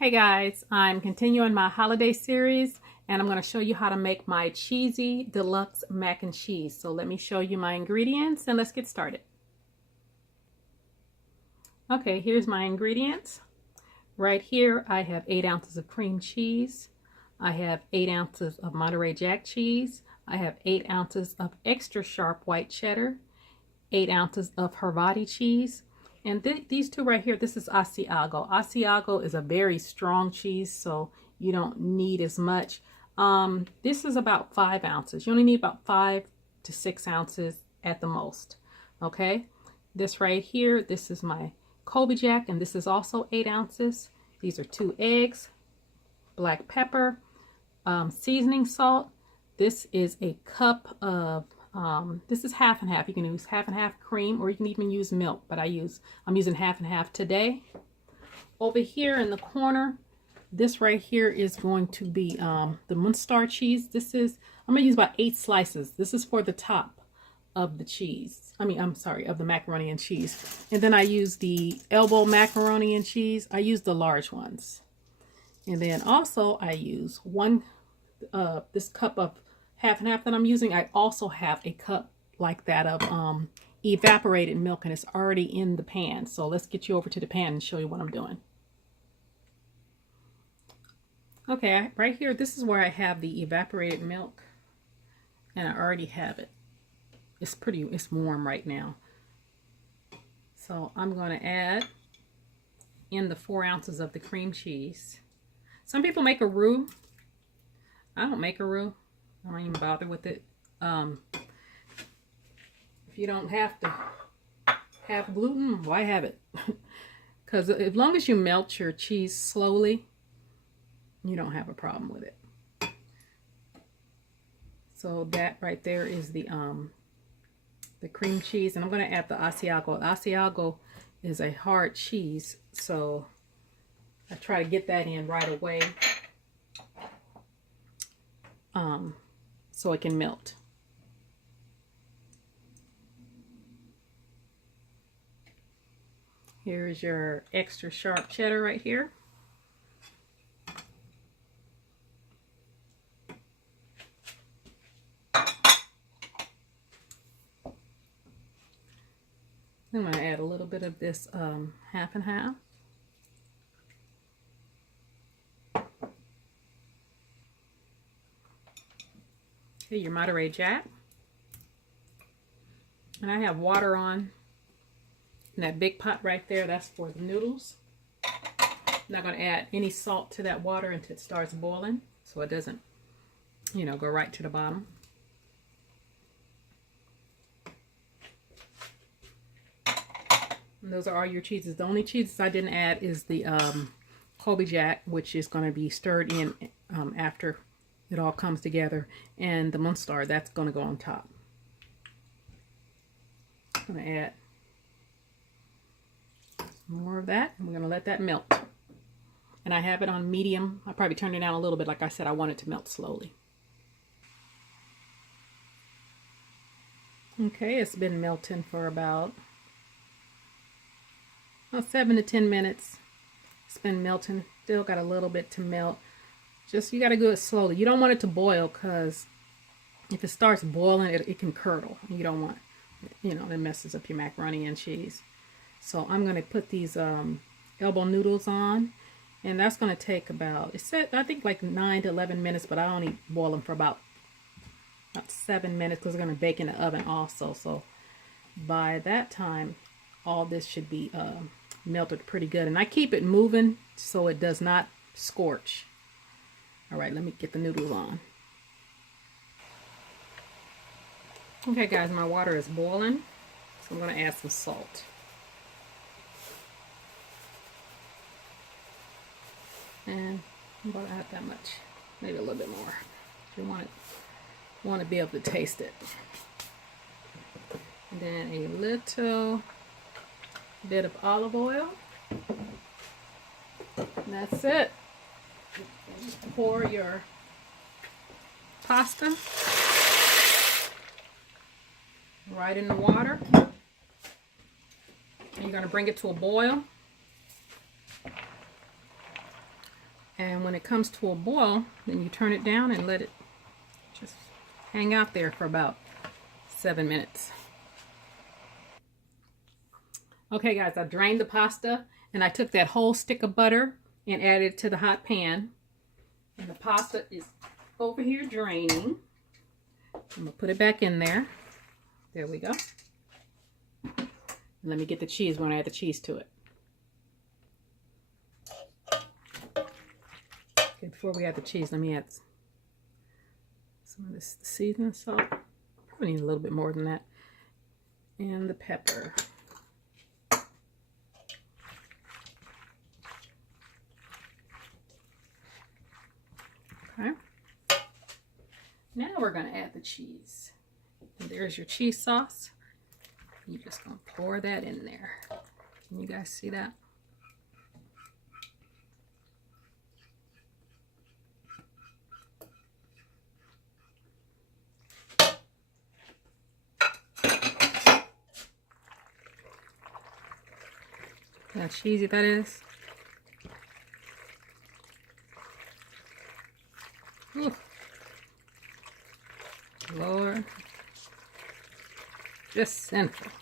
Hey guys, I'm continuing my holiday series and I'm going to show you how to make my cheesy deluxe mac and cheese. So let me show you my ingredients and let's get started. Okay, here's my ingredients. Right here I have 8 ounces of cream cheese. I have 8 ounces of Monterey Jack cheese. I have 8 ounces of extra sharp white cheddar, 8 ounces of Harvati cheese. And these two right here, this is Asiago. Asiago is a very strong cheese, so you don't need as much. This is about 5 ounces. You only need about 5 to 6 ounces at the most. Okay, this right here, this is my Colby Jack, and this is also 8 ounces. These are 2 eggs, black pepper, seasoning salt. This is a cup of this is half and half. You can use half and half cream, or you can even use milk, but I'm using half and half today. Over here in the corner, this right here is going to be the Munster cheese. I'm gonna use about 8 slices. This is for the top of the cheese. I'm sorry, of the macaroni and cheese. And then I use the elbow macaroni and cheese. I use the large ones. And then also I use this cup of half and half that I'm using. I also have a cup like that of evaporated milk, and it's already in the pan. So let's get you over to the pan and show you what I'm doing. Okay, right here, this is where I have the evaporated milk, and I already have it. It's warm right now. So I'm going to add in the 4 ounces of the cream cheese. Some people make a roux. I don't make a roux. I don't even bother with it. If you don't have to have gluten, why have it? Because as long as you melt your cheese slowly, you don't have a problem with it. So that right there is the cream cheese, and I'm going to add the Asiago. Asiago is a hard cheese, so I try to get that in right away. So it can melt. Here's your extra sharp cheddar right here. I'm going to add a little bit of this half and half. Okay, your Monterey Jack. And I have water on in that big pot right there. That's for the noodles. I'm not going to add any salt to that water until it starts boiling, so it doesn't, go right to the bottom. And those are all your cheeses. The only cheeses I didn't add is the Colby Jack, which is going to be stirred in after it all comes together, and the Munster, that's going to go on top. I'm going to add more of that, and we're going to let that melt. And I have it on medium. I probably turned it down a little bit. Like I said, I want it to melt slowly. Okay, it's been melting for about 7 to 10 minutes. It's been melting. Still got a little bit to melt. You got to do it slowly. You don't want it to boil, because if it starts boiling, it can curdle. You don't want, it messes up your macaroni and cheese. So I'm going to put these elbow noodles on, and that's going to take about, it said, I think like 9 to 11 minutes, but I only boil them for about 7 minutes because they're going to bake in the oven also. So by that time, all this should be melted pretty good. And I keep it moving so it does not scorch. All right, let me get the noodles on. Okay guys, my water is boiling, so I'm going to add some salt. And I'm going to add that much, maybe a little bit more. You want to be able to taste it. And then a little bit of olive oil. And that's it. Pour your pasta right in the water. And you're going to bring it to a boil. And when it comes to a boil, then you turn it down and let it just hang out there for about 7 minutes. Okay guys, I drained the pasta and I took that whole stick of butter and added it to the hot pan. And the pasta is over here draining. I'm gonna put it back in there. There we go. And let me get the cheese when I add the cheese to it. Okay, before we add the cheese, let me add some of this seasoning salt. Probably need a little bit more than that. And the pepper. Okay. Now we're going to add the cheese. And there's your cheese sauce. You're just going to pour that in there. Can you guys see that? See how cheesy that is? Ooh. Lord, just sinful.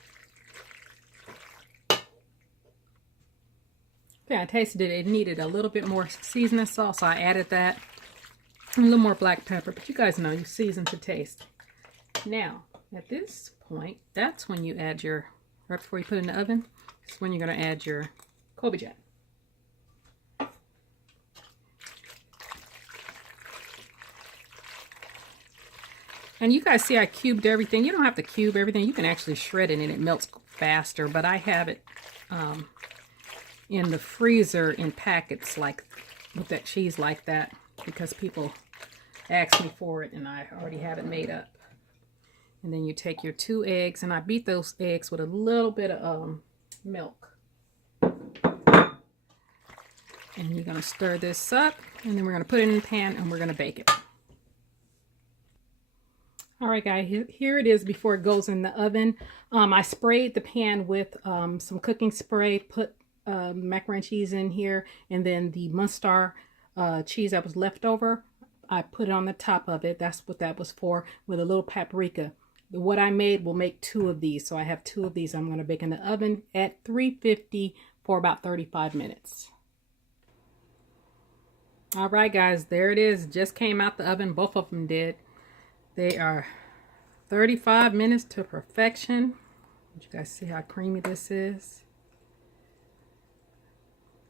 Okay, I tasted it. It needed a little bit more seasoning salt, so I added that. A little more black pepper, but you guys know you season to taste. Now, at this point, that's when you add your, right before you put it in the oven, it's when you're going to add your Colby Jack. And you guys see I cubed everything. You don't have to cube everything. You can actually shred it and it melts faster. But I have it in the freezer in packets like with that cheese like that because people ask me for it and I already have it made up. And then you take your 2 eggs and I beat those eggs with a little bit of milk. And you're going to stir this up and then we're going to put it in the pan and we're going to bake it. All right, guys, here it is before it goes in the oven. I sprayed the pan with some cooking spray, put macaroni cheese in here, and then the Munster cheese that was left over, I put it on the top of it. That's what that was for, with a little paprika. What I made will make 2 of these, so I have 2 of these. I'm going to bake in the oven at 350 for about 35 minutes. All right, guys, there it is. Just came out the oven. Both of them did. They are 35 minutes to perfection. You guys see how creamy this is?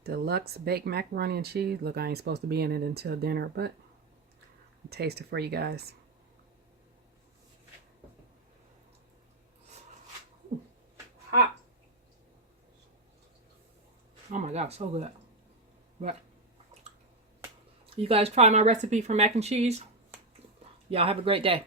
Deluxe baked macaroni and cheese. Look, I ain't supposed to be in it until dinner, but I'll taste it for you guys. Hot. Oh my God, so good. But you guys try my recipe for mac and cheese. Y'all have a great day.